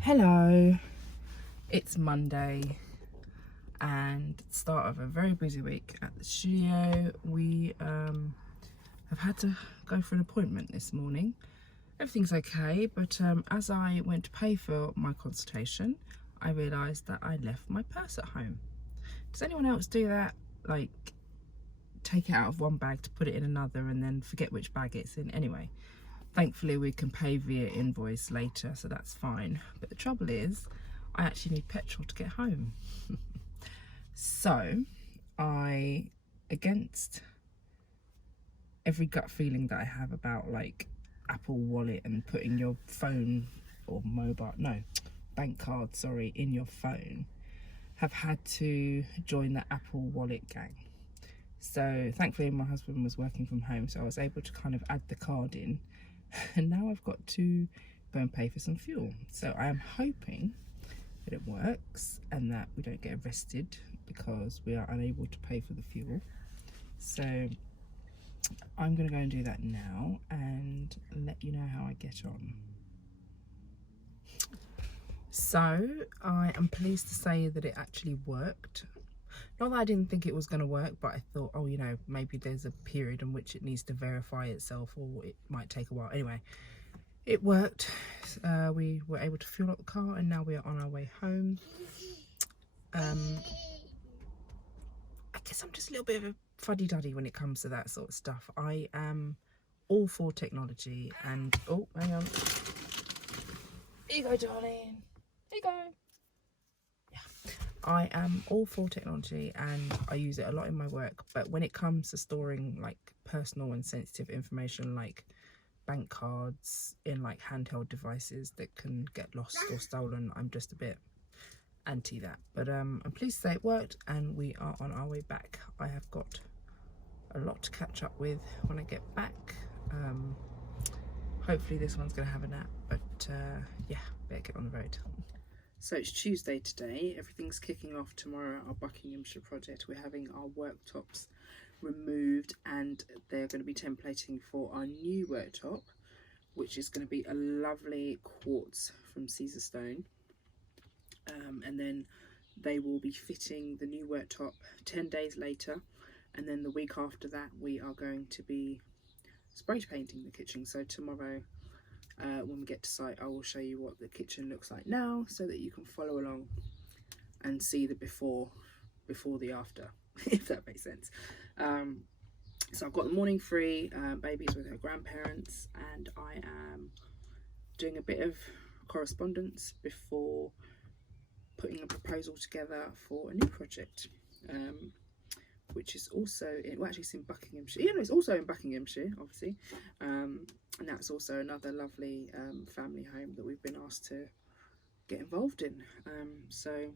Hello, it's Monday and start of a very busy week at the studio. We have had to go for an appointment this morning. Everything's okay, but as I went to pay for my consultation, I realised that I left my purse at home. Does anyone else do that? Like, take it out of one bag to put it in another and then forget which bag it's in? Anyway, thankfully we can pay via invoice later, so that's fine. But the trouble is, I actually need petrol to get home. So I, against every gut feeling that I have about like Apple Wallet and putting your phone or bank card, in your phone, have had to join the Apple Wallet gang. So thankfully my husband was working from home, so I was able to kind of add the card in, and now I've got to go and pay for some fuel. So I am hoping that it works and that we don't get arrested because we are unable to pay for the fuel. So I'm going to go and do that now and let you know how I get on. So I am pleased to say that it actually worked. Not that I didn't think it was going to work, but I thought, oh, maybe there's a period in which it needs to verify itself, or it might take a while. Anyway, it worked. We were able to fuel up the car and now we are on our way home. I guess I'm just a little bit of a fuddy-duddy when it comes to that sort of stuff. I am all for technology and... Oh, hang on. Here you go, darling. Here you go. Yeah. I am all for technology and I use it a lot in my work. But when it comes to storing like personal and sensitive information like bank cards in like handheld devices that can get lost or stolen, I'm just a bit anti that. But I'm pleased to say it worked and we are on our way back. I have got a lot to catch up with when I get back. Hopefully this one's gonna have a nap, but yeah, better get on the road. So it's Tuesday today. Everything's kicking off tomorrow at our Buckinghamshire project. We're having our worktops removed and they're going to be templating for our new worktop, which is going to be a lovely quartz from Caesarstone. And then they will be fitting the new worktop 10 days later, and then the week after that we are going to be spray painting the kitchen. So tomorrow when we get to site, I will show you what the kitchen looks like now so that you can follow along and see the before the after, if that makes sense. So I've got the morning free, baby's with her grandparents, and I am doing a bit of correspondence before putting a proposal together for a new project, which is also it's in Buckinghamshire. Yeah, no, it's also in Buckinghamshire, obviously, and that's also another lovely family home that we've been asked to get involved in. So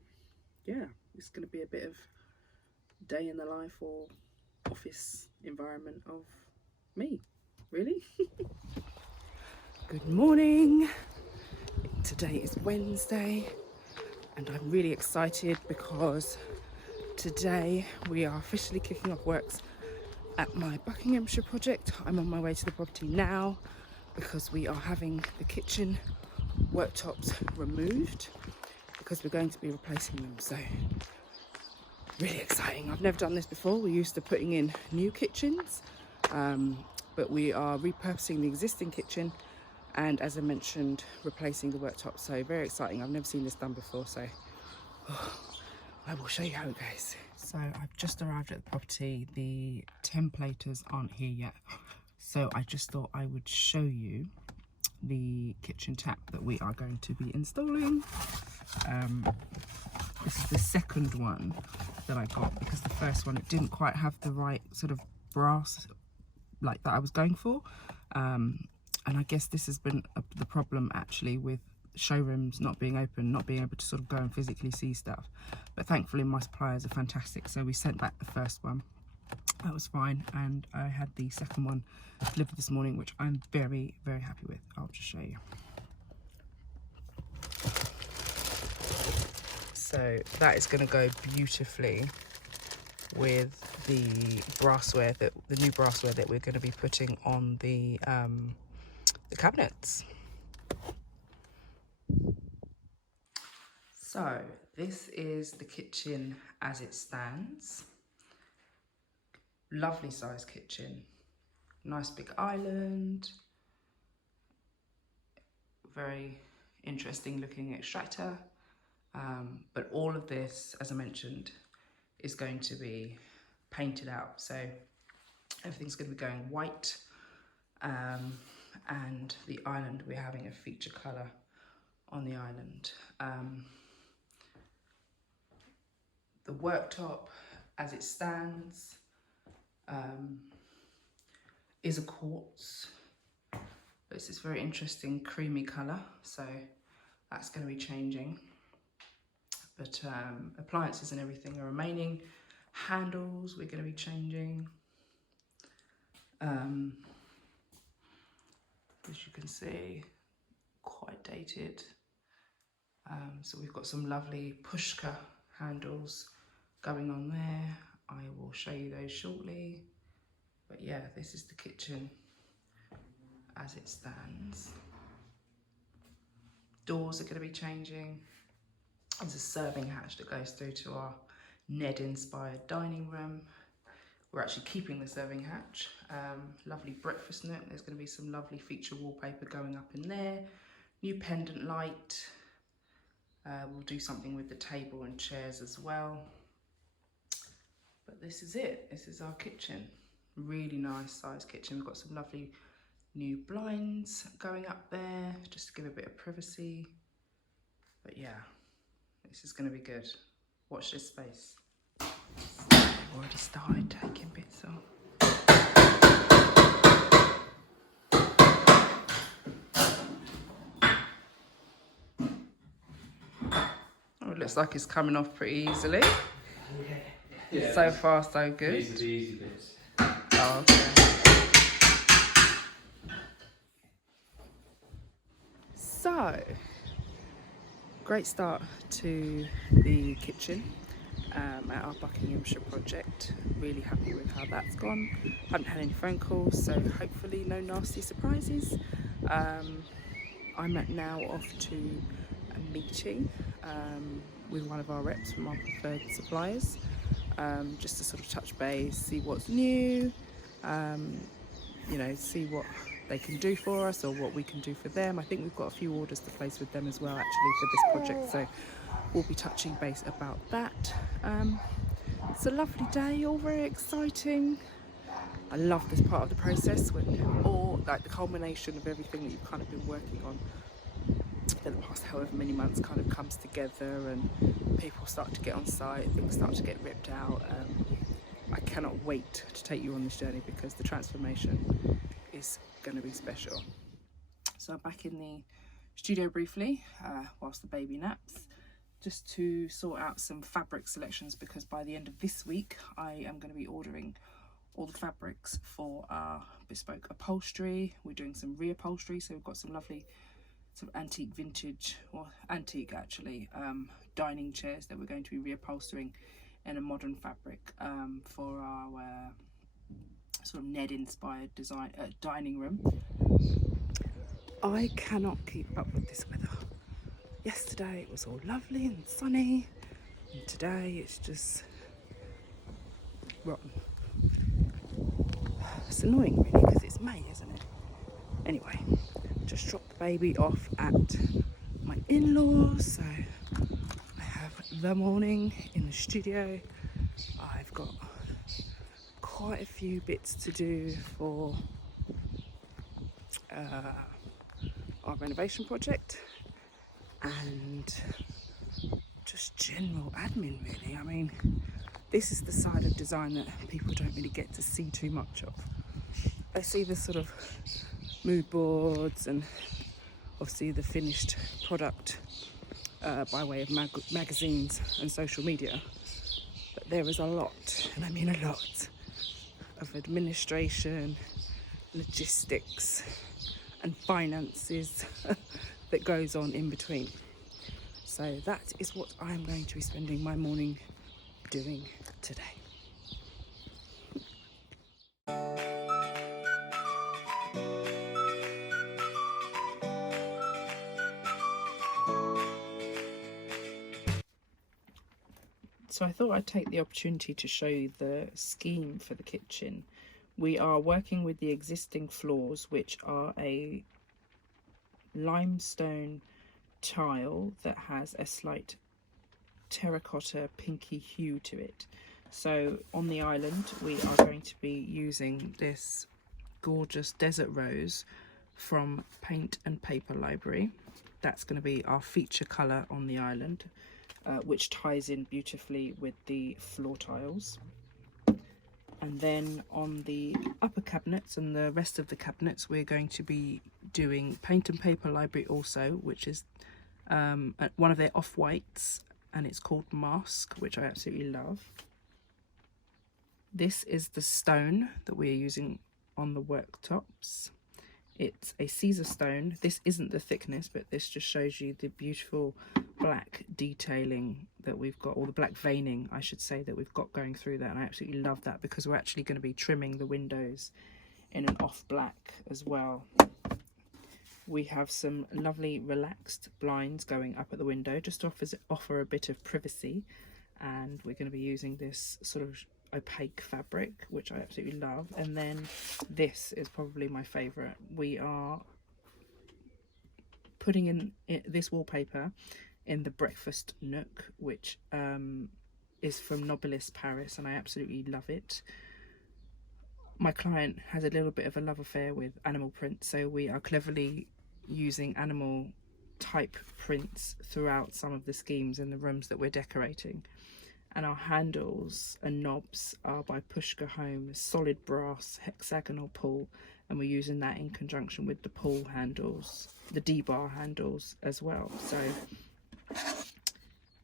yeah, it's going to be a bit of day in the life or office environment of me, really. Good morning. Today is Wednesday and I'm really excited because today we are officially kicking off works at my Buckinghamshire project. I'm on my way to the property now because we are having the kitchen worktops removed because we're going to be replacing them. So really exciting. I've never done this before. We're used to putting in new kitchens, but we are repurposing the existing kitchen and, as I mentioned, replacing the worktop. So very exciting. I've never seen this done before, so I will show you how it goes. So I've just arrived at the property. The templators aren't here yet, so I just thought I would show you the kitchen tap that we are going to be installing. This is the second one that I got because the first one, it didn't quite have the right sort of brass like that I was going for, and I guess this has been the problem actually with showrooms not being open, not being able to sort of go and physically see stuff. But thankfully my suppliers are fantastic, so we sent back the first one. That was fine, and I had the second one delivered this morning, which I'm very, very happy with. I'll just show you. So that is going to go beautifully with the brassware, the new brassware that we're going to be putting on the cabinets. So this is the kitchen as it stands. Lovely sized kitchen, nice big island, very interesting looking extractor. But all of this, as I mentioned, is going to be painted out. So everything's going to be going white, and the island, we're having a feature colour on the island. The worktop as it stands is a quartz. It's this very interesting creamy colour, so that's going to be changing. But appliances and everything are remaining. Handles we're going to be changing. As you can see, quite dated. So we've got some lovely pushka handles going on there. I will show you those shortly. But yeah, this is the kitchen as it stands. Doors are going to be changing. There's a serving hatch that goes through to our Ned-inspired dining room. We're actually keeping the serving hatch. Lovely breakfast nook. There's going to be some lovely feature wallpaper going up in there. New pendant light. We'll do something with the table and chairs as well. But this is it. This is our kitchen. Really nice sized kitchen. We've got some lovely new blinds going up there just to give a bit of privacy. But yeah, this is going to be good. Watch this space. I've already started taking bits off. Oh, it looks like it's coming off pretty easily. Yeah. So far, so good. These are the easy bits. Oh, okay. So, great start to the kitchen at our Buckinghamshire project. Really happy with how that's gone. Haven't had any phone calls, so hopefully no nasty surprises. I'm now off to a meeting with one of our reps from our preferred suppliers, just to sort of touch base, see what's new, you know, see what they can do for us or what we can do for them. I think we've got a few orders to place with them as well actually for this project, so we'll be touching base about that. It's a lovely day, all very exciting. I love this part of the process when all like the culmination of everything that you've kind of been working on for the past however many months kind of comes together and people start to get on site, things start to get ripped out. I cannot wait to take you on this journey because the transformation is going to be special. So I'm back in the studio briefly whilst the baby naps, just to sort out some fabric selections, because by the end of this week I am going to be ordering all the fabrics for our bespoke upholstery. We're doing some reupholstery, so we've got some lovely sort of antique vintage, or antique actually, dining chairs that we're going to be reupholstering in a modern fabric for our sort of Ned inspired design dining room. I cannot keep up with this weather. Yesterday it was all lovely and sunny, and today it's just rotten. It's annoying really because it's May, isn't it? Anyway, just dropped the baby off at my in-laws, so I have the morning in the studio. I've got quite a few bits to do for our renovation project and just general admin really. I mean, this is the side of design that people don't really get to see too much of. They see the sort of mood boards and obviously the finished product by way of magazines and social media, but there is a lot, and I mean a lot, of administration, logistics and finances that goes on in between. So that is what I'm going to be spending my morning doing today. So I thought I'd take the opportunity to show you the scheme for the kitchen. We are working with the existing floors, which are a limestone tile that has a slight terracotta pinky hue to it. So on the island we are going to be using this gorgeous desert rose from Paint and Paper Library. That's going to be our feature colour on the island, which ties in beautifully with the floor tiles. And then on the upper cabinets and the rest of the cabinets, we're going to be doing Paint and Paper Library also, which is one of their off-whites, and it's called Mask, which I absolutely love. This is the stone that we're using on the worktops. It's a Caesar stone. This isn't the thickness, but this just shows you the beautiful black detailing that we've got, or the black veining I should say, that we've got going through that. And I absolutely love that because we're actually going to be trimming the windows in an off black as well. We have some lovely relaxed blinds going up at the window just to offer a bit of privacy, and we're going to be using this sort of opaque fabric, which I absolutely love. And then this is probably my favorite. We are putting in this wallpaper in the breakfast nook, which is from Nobilis Paris, and I absolutely love it. My client has a little bit of a love affair with animal prints, so we are cleverly using animal type prints throughout some of the schemes in the rooms that we're decorating. And our handles and knobs are by Pushka Home, solid brass hexagonal pull, and we're using that in conjunction with the pull handles, the D-bar handles as well. So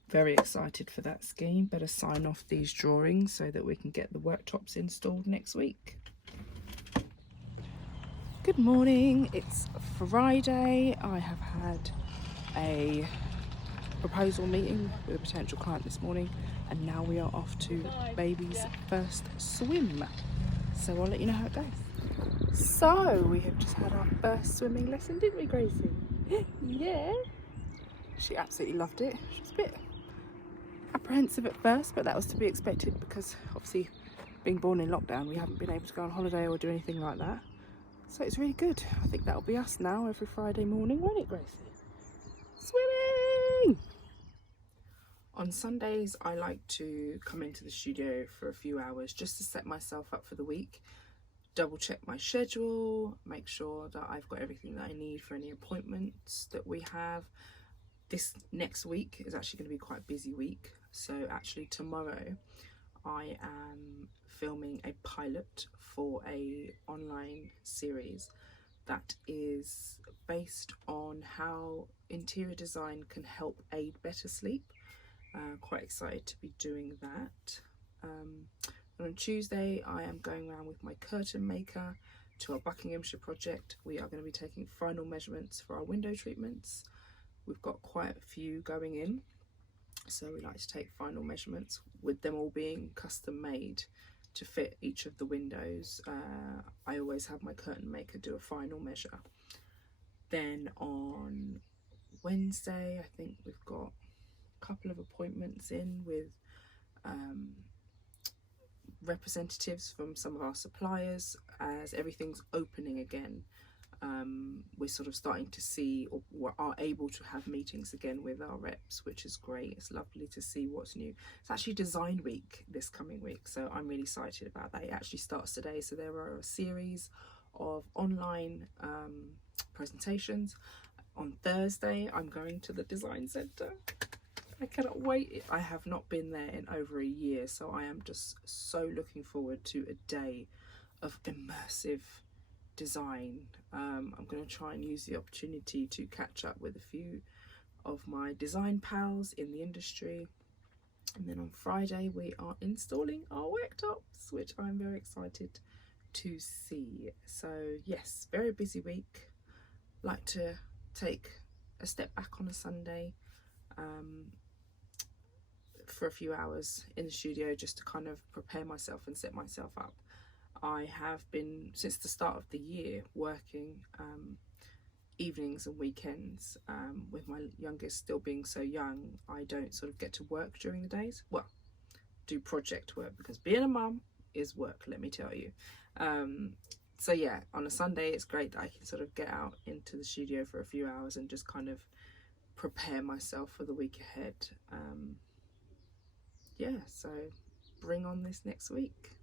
very excited for that scheme. Better sign off these drawings so that we can get the worktops installed next week. Good morning, it's Friday. I have had a proposal meeting with a potential client this morning, and now we are off to baby's first swim. So I'll let you know how it goes. So we have just had our first swimming lesson, didn't we, Gracie? Yeah. She absolutely loved it. She was a bit apprehensive at first, but that was to be expected because obviously being born in lockdown, we haven't been able to go on holiday or do anything like that. So it's really good. I think that'll be us now every Friday morning, won't it, Gracie? Swimming! On Sundays, I like to come into the studio for a few hours just to set myself up for the week, double check my schedule, make sure that I've got everything that I need for any appointments that we have. This next week is actually going to be quite a busy week. So actually tomorrow I am filming a pilot for a online series that is based on how interior design can help aid better sleep. Quite excited to be doing that. And on Tuesday I am going around with my curtain maker to our Buckinghamshire project. We are going to be taking final measurements for our window treatments. We've got quite a few going in, so we like to take final measurements, with them all being custom made to fit each of the windows. I always have my curtain maker do a final measure. Then on Wednesday, I think we've got a couple of appointments in with representatives from some of our suppliers. As everything's opening again, we're sort of starting to see, or are able to have meetings again with our reps, which is great. It's lovely to see what's new. It's actually design week this coming week, so I'm really excited about that. It actually starts today, so there are a series of online presentations. On Thursday I'm going to the design centre. I cannot wait. I have not been there in over a year, so I am just so looking forward to a day of immersive design. I'm going to try and use the opportunity to catch up with a few of my design pals in the industry. And then on Friday we are installing our worktops, which I'm very excited to see. So yes, very busy week. Like to take a step back on a Sunday for a few hours in the studio just to kind of prepare myself and set myself up. I have been, since the start of the year, working evenings and weekends. With my youngest still being so young, I don't sort of get to work during the days. Well, do project work, because being a mum is work, let me tell you. So yeah, on a Sunday it's great that I can sort of get out into the studio for a few hours and just kind of prepare myself for the week ahead. Yeah, so bring on this next week.